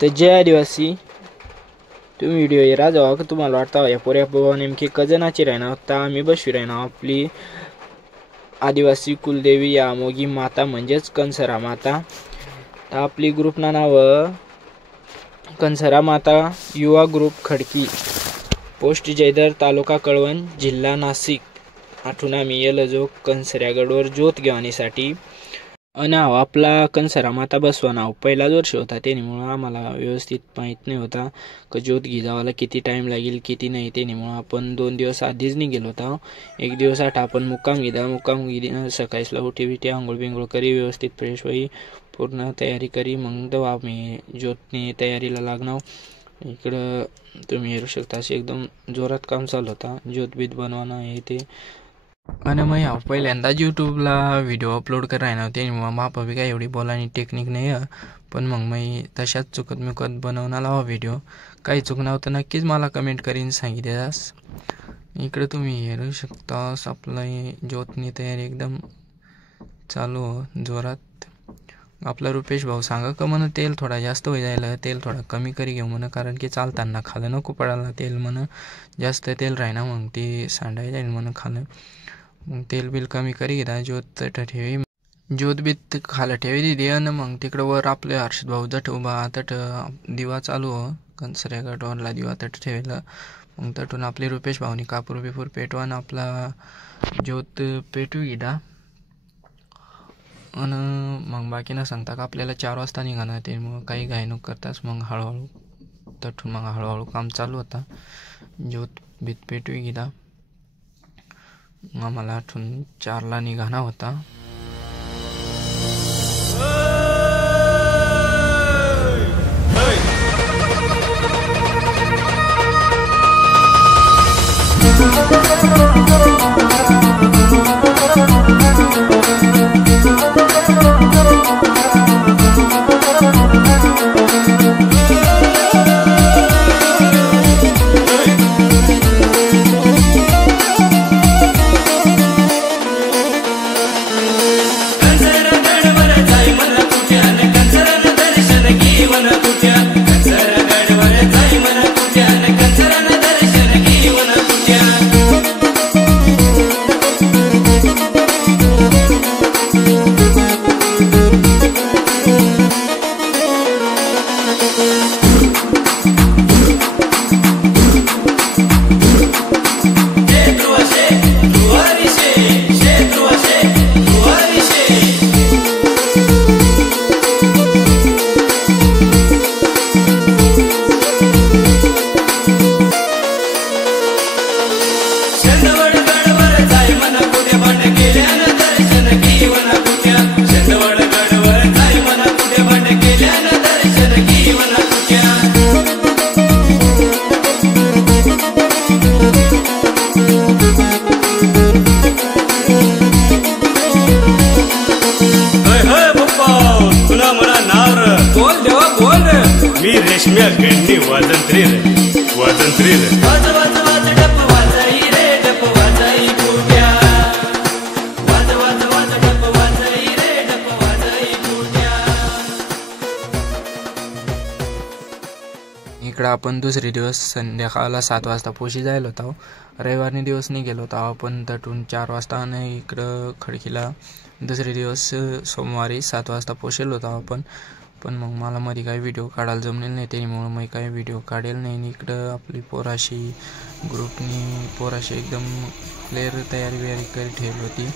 तर जय आदिवासी तुम्ही व्हिडिओ येरा जावा की तुम्हाला वाटता या पोऱ्या बाबा नेमकी कजनाची राहणार होता आम्ही बसवी राहणार आपली आदिवासी कुलदेवी या अमोगी माता म्हणजेच कंसरा माता। तर आपली ग्रुपना नाव कंसरा माता युवा ग्रुप खडकी, पोस्ट जयदर, तालुका कळवण, जिल्हा नाशिक। आठून आम्ही येलो कंसऱ्यागडवर ज्योत घेवानीसाठी आणि आपला कंसरा माता बसवा नाव पहिलाच वर्ष होता त्यामुळे आम्हाला व्यवस्थित माहीत नाही होता की ज्योत घिजावाला किती टाइम लागेल किती नाही त्यामुळे आपण 2 दिवस आधीच निघेलो होतो। एक दिवस आठ आपण मुक्काम घेदा सकाळीला उठी आंघोळ बिंघोळ करी व्यवस्थित फ्रेश होई पूर्ण तयारी करी मग तेव्हा आम्ही ज्योतनी तयारीला लागणार। इकडं तुम्ही येऊ शकता असे एकदम जोरात काम चालू होता ज्योत बीत बनवणं हे ते। आणि मग पहिल्यांदा यूट्यूबला व्हिडिओ अपलोड करायला नव्हते मग मापा बी काय एवढी बोलायची टेक्निक नाही पण मग तशाच चुकत बनवण्याला हवा व्हिडिओ काही चूक नव्हतं नक्कीच मला कमेंट करीन सांगितल्यास। इकडे तुम्ही येऊ शकता आपलं ज्योतनी तयारी एकदम चालू जोरात। आपला रुपेश भाऊ सांगा का म्हणून तेल थोडा जास्त होई जायला तेल थोडा कमी करी घेऊ म्हणून कारण की चालताना खालं नको पडायला तेल म्हणून जास्त तेल राहीना मग ते सांडाय जाईल म्हणून खालं मग तेल बिल कमी करी घेता ज्योत ठेवी ज्योत बीत खाला ठेवी दिली आणि मग तिकडं वर आपले हर्षद भाऊ जट उभा तट दिवा चालू हो कंसऱ्यागडवरला दिवा तट ठेवला मग तटून आपले रुपेश भाऊनी कापूर बिपूर पेटवान आपला ज्योत पेटू गेला आणि मग बाकी न सांगता का आपल्याला 4 वाजता निघाणार ते मग काही घाई नको करताच मग हळूहळू तटून मग हळूहळू काम चालू होता ज्योत बीत पेटू गेला आम्हाला आठून 4ला निघाना होता। मी रेशम्या गंडी वाजंत्री इकडं आपण दुसरे दिवस संध्याकाळला 7 वाजता पोशी जायला होता रविवारने दिवस नाही गेलो होता आपण तटून 4 वाजता आणि इकडं खडकीला दुसरे दिवस सोमवारी 7 वाजता पोचेल होता आपण पण मग मला मध्ये काही व्हिडिओ काढायला जमलेलं नाही त्यामुळे मी काही व्हिडिओ काढेल नाही। इकडं आपली पोराशी ग्रुपनी पोराशी एकदम क्लिअर तयारी करी ठेवली होती।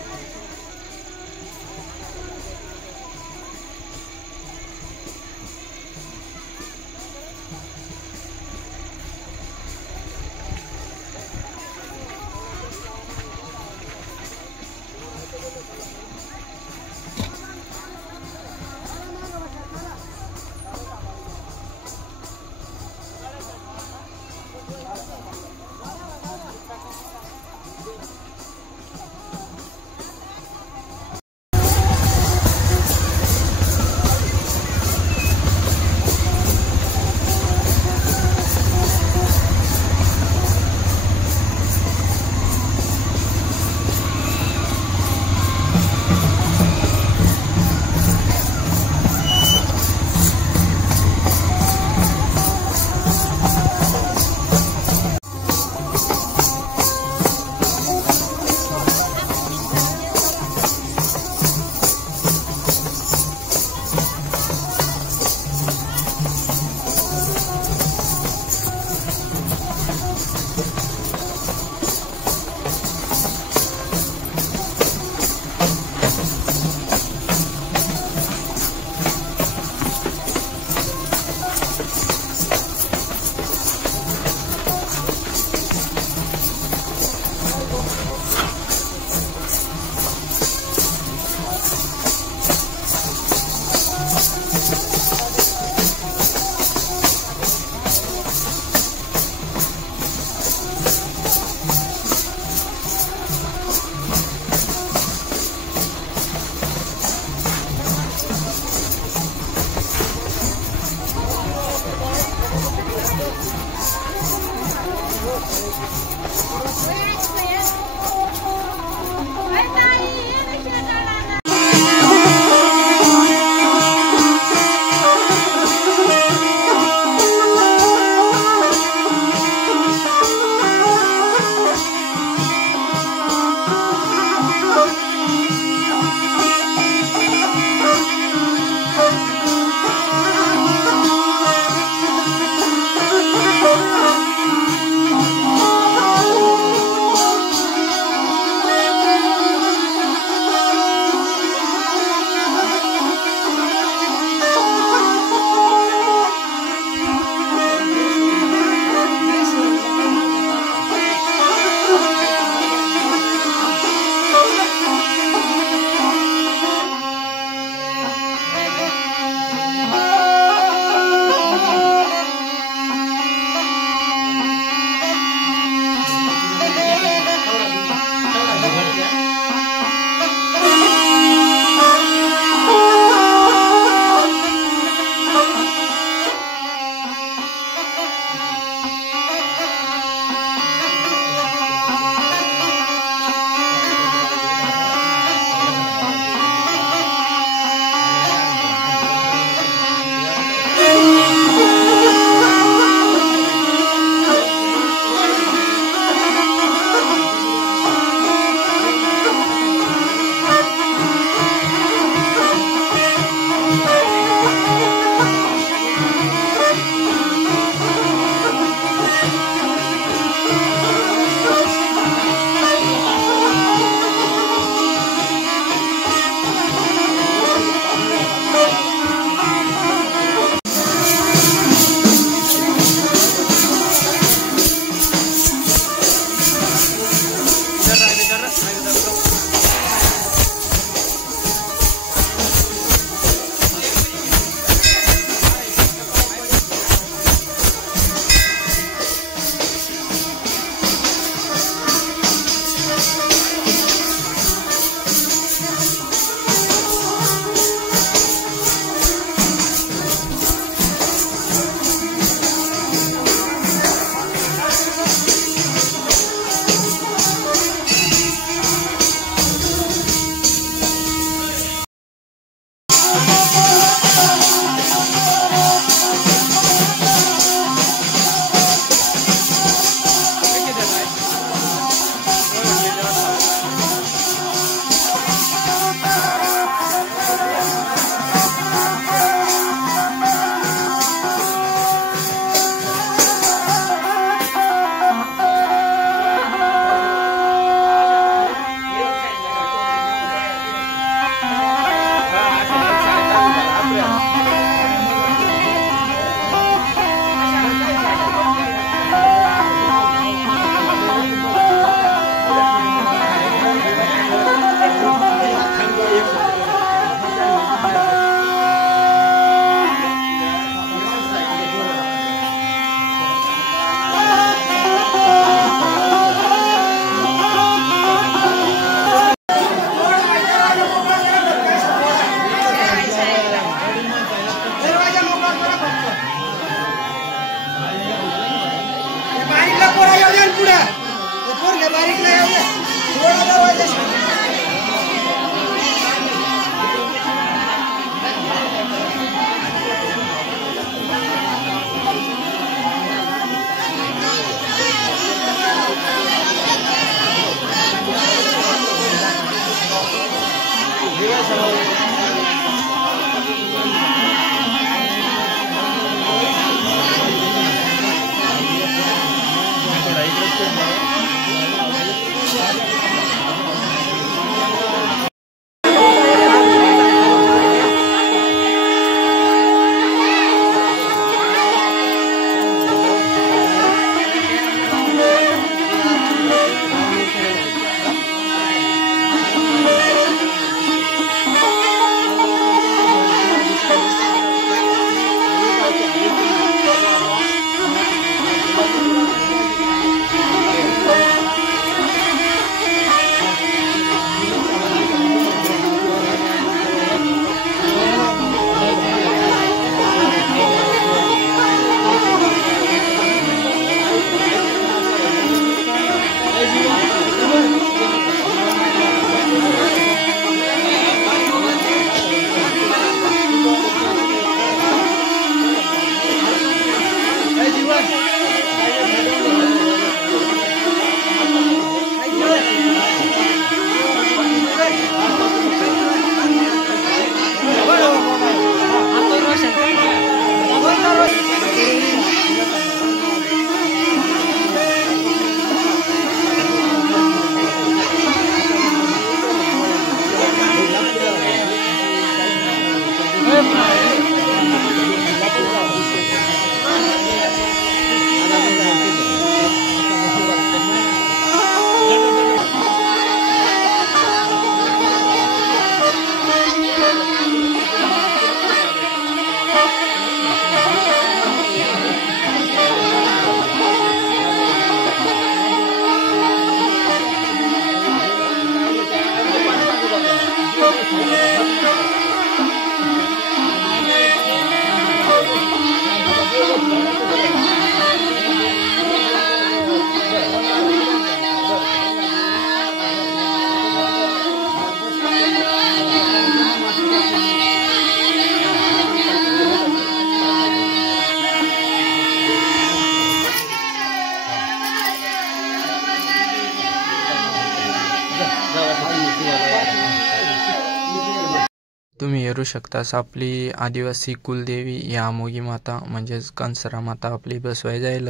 तुम्ही हेरू शकतास आपली आदिवासी कुलदेवी या मोगी माता म्हणजेच कंसरा माता आपली बसवाय जाईल.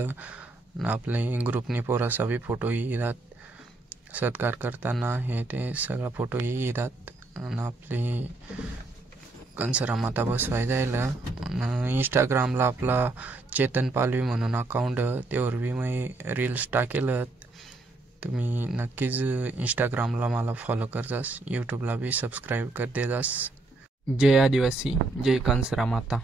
आपले ग्रुपनी पोरासा बी फोटोही येतात सत्कार करताना हे ते सगळा फोटोही येतात. आणि आपली कंसरा माता बसवाय जाईल. इंस्टाग्रामला आपला चेतन पालवी म्हणून अकाउंट त्यावर बी मी रील्स टाकेल. तुम्ही नक्कीच इंस्टाग्रामला मला फॉलो करतास, यूट्यूबला बी सबस्क्राईब करते जास. जय आदिवासी, जय कंसरा माता.